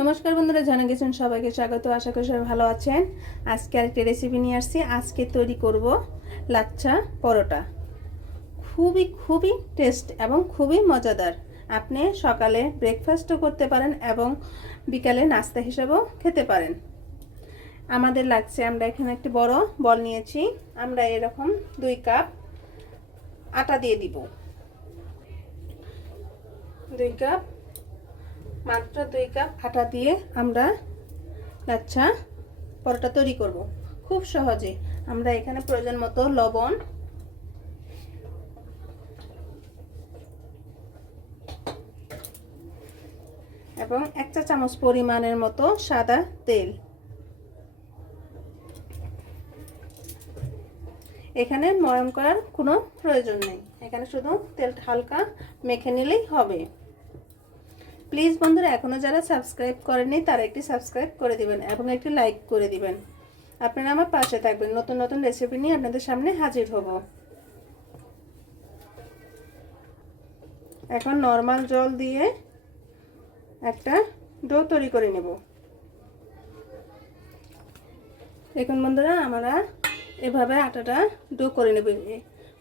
নমস্কার বন্ধুরা, জানা গেছেন সবাইকে স্বাগত। আশা করি সবাই ভালো আছেন। আজকে আরেকটি রেসিপি নিয়ে আসছি। আজকে তৈরি করব লাচ্ছা পরোটা। খুবই খুবই টেস্ট এবং খুবই মজাদার। আপনি সকালে ব্রেকফাস্টও করতে পারেন এবং বিকালে নাস্তা হিসেবেও খেতে পারেন। আমাদের লাগছে আমরা এখানে একটি বড় বল নিয়েছি। আমরা এরকম দুই কাপ আটা দিয়ে দিব। দুই কাপ মাত্র দুই কাপ আটা দিয়ে আমরা লাচ্ছা পরোটা তৈরি করব। খুব সহজে। আমরা এখানে প্রয়োজন মতো লবণ, এবং এক চা চামচ পরিমাণের মতো সাদা তেল। এখানে ময়ম করার কোনো প্রয়োজন নেই। এখানে শুধু তেলটা হালকা মেখে নিলেই হবে। প্লিজ বন্ধুরা এখনও যারা সাবস্ক্রাইব করেনি তারা একটি সাবস্ক্রাইব করে দিবেন এবং একটি লাইক করে দিবেন। আপনারা আমার পাশে থাকবেন, নতুন নতুন রেসিপি নিয়ে আপনাদের সামনে হাজির হব। এখন নর্মাল জল দিয়ে একটা ডো তৈরি করে নেব। এখন বন্ধুরা, আমরা এভাবে আটাটা ডো করে নেব।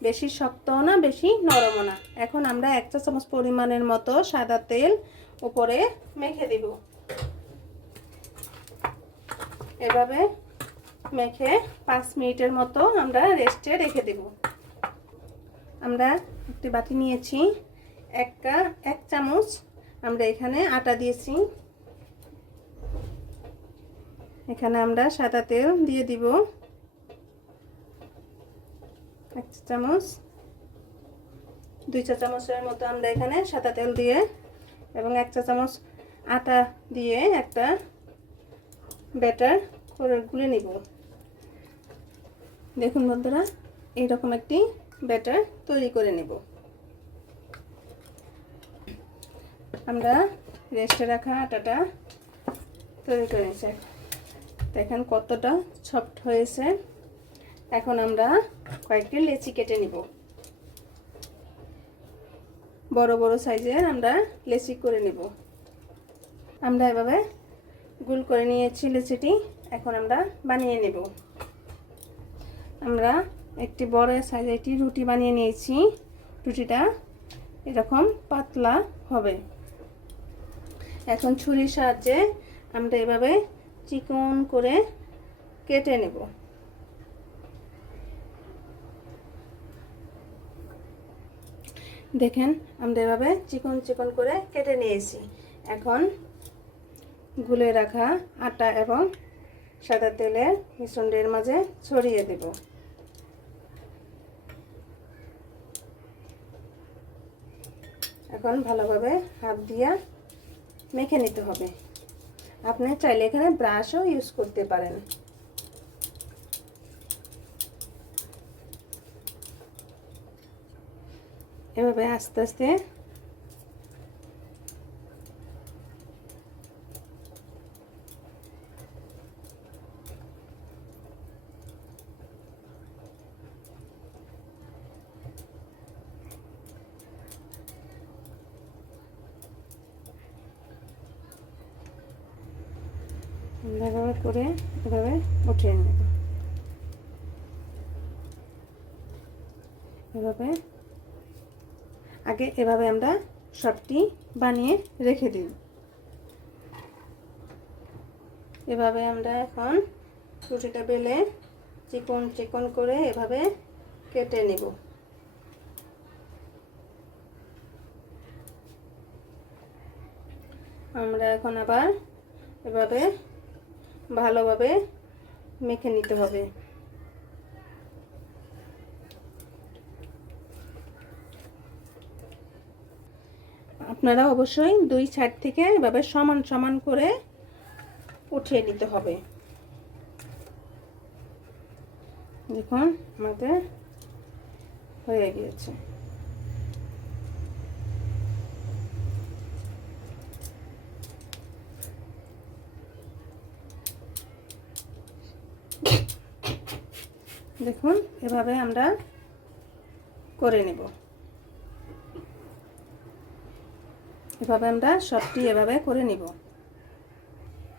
বেশি শক্তও না, বেশি নরমও না। এখন আমরা এক চা চামচ পরিমাণের মতো সাদা তেল উপরে মেখে দিব। এভাবে মেখে পাঁচ মিনিটের মতো আমরা রেস্টে রেখে দেব। আমরা একটি বাটি নিয়েছি, এক এক চামচ আমরা এখানে আটা দিয়েছি। এখানে আমরা সাদা তেল দিয়ে দিব। এক চামচ, দুই চা, চামচের মতো আমরা এখানে সাদা তেল দিয়ে এবং এক চা চামচ আটা দিয়ে একটা ব্যাটার করে গুলে নিব। দেখুন বন্ধুরা এইরকম একটি ব্যাটার তৈরি করে নেব। আমরা রেস্টে রাখা আটাটা তৈরি করে করেছে দেখেন কতটা সফট হয়েছে। এখন আমরা কয়েকটি লেচি কেটে নিব। বড় বড় সাইজের আমরা লেচি করে নেব। আমরা এভাবে গুল করে নিয়েছি লেচিটি, এখন আমরা বানিয়ে নেব। আমরা একটি বড় সাইজে একটি রুটি বানিয়ে নিয়েছি। রুটিটা এরকম পাতলা হবে। এখন ছুরির সাহায্যে আমরা এভাবে চিকন করে কেটে নেব। দেখেন, আমরা এভাবে চিকন চিকন করে কেটে নিয়েছি। এখন গুলে রাখা আটা এবং সাদা তেলের মিশ্রণের মাঝে ছড়িয়ে দেব। এখন ভালোভাবে হাত দিয়া মেখে নিতে হবে। আপনি চাইলে এখানে ব্রাশও ইউজ করতে পারেন। এভাবে আস্তে আস্তে। এভাবে করে এভাবে উঠিয়ে নেব। এভাবে আগে এভাবে আমরা সবটি বানিয়ে রেখে দিই। এভাবে আমরা এখন রুটিটা বেলে চিকন চিকন করে এভাবে কেটে নেব। আমরা এখন আবার এভাবে ভালোভাবে মেখে নিতে হবে। আপনারা অবশ্যই দুই সাইড থেকে এভাবে সমান সমান করে উঠিয়ে নিতে হবে। দেখুন, আমাদের হয়ে গিয়েছে। দেখুন, এভাবে আমরা করে নেব। এভাবে আমরা সবটি এভাবে করে নিব।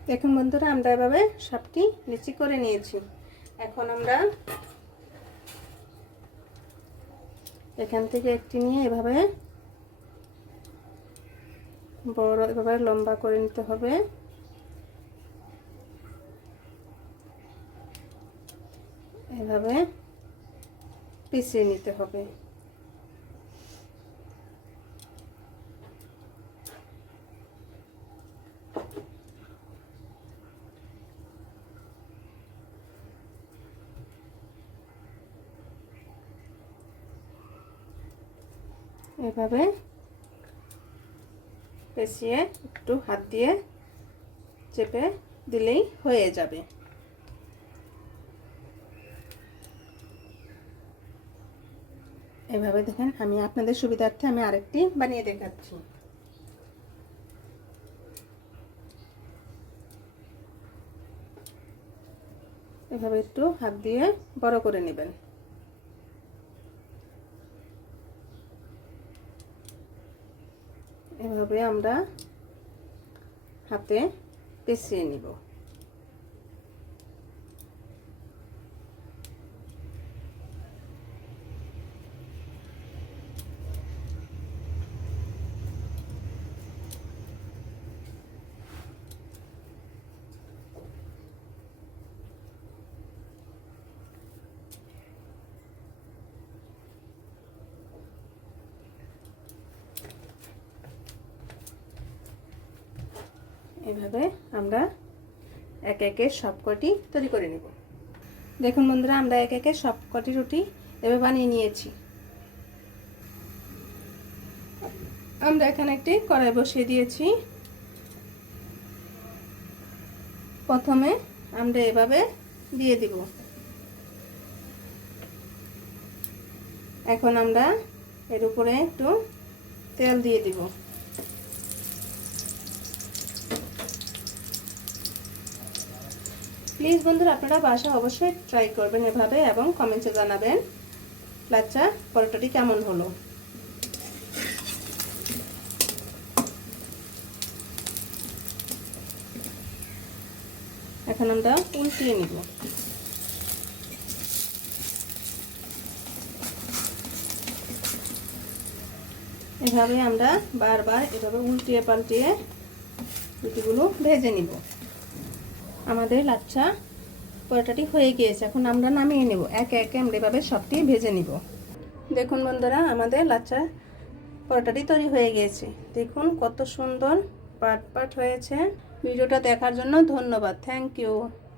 দেখুন বন্ধুরা, আমরা এভাবে সবটি লিচি করে নিয়েছি। এখন আমরা এখান থেকে একটি নিয়ে এভাবে বড়, এভাবে লম্বা করে নিতে হবে। এভাবে পিছিয়ে নিতে হবে। এভাবে পেঁচিয়ে একটু হাত দিয়ে চেপে দিলেই হয়ে যাবে। এভাবে দেখেন আমি আপনাদের সুবিধার্থে আমি আরেকটি বানিয়ে দেখাচ্ছি। এভাবে একটু হাত দিয়ে বড় করে নেবেন। এভাবে আমরা হাতে পেঁচিয়ে নিব। এভাবে আমরা এক একে সবকটি তৈরি করে নেব। দেখুন বন্ধুরা, আমরা এক একে সবকটি রুটি এভাবে বানিয়ে নিয়েছি। আমরা এখানে একটি কড়াই বসিয়ে দিয়েছি। প্রথমে আমরা এভাবে দিয়ে দিব। এখন আমরা এর উপরে একটু তেল দিয়ে দিব। প্লিজ বন্ধুরা, আপনারা বাসা অবশ্যই ট্রাই করবেন এভাবে এবং কমেন্টে জানাবেন। লাচ্চা পরোটাটি কেমন হলো? এখন আমরা উল্টিয়ে নিব। এভাবে আমরা বারবার এভাবে উল্টিয়ে পাল্টিয়ে রুটিগুলো ভেজে নিব। আমাদের লাচ্ছা পরোটাটি হয়ে গিয়েছে। এখন আমরা নামিয়ে নেব। এক একে আমরা এভাবে সবটি ভেজে নিব। দেখুন বন্ধুরা, আমাদের লাচ্চা পরোটাটি তৈরি হয়ে গিয়েছে। দেখুন কত সুন্দর পাট পাট হয়েছে। ভিডিওটা দেখার জন্য ধন্যবাদ। Thank you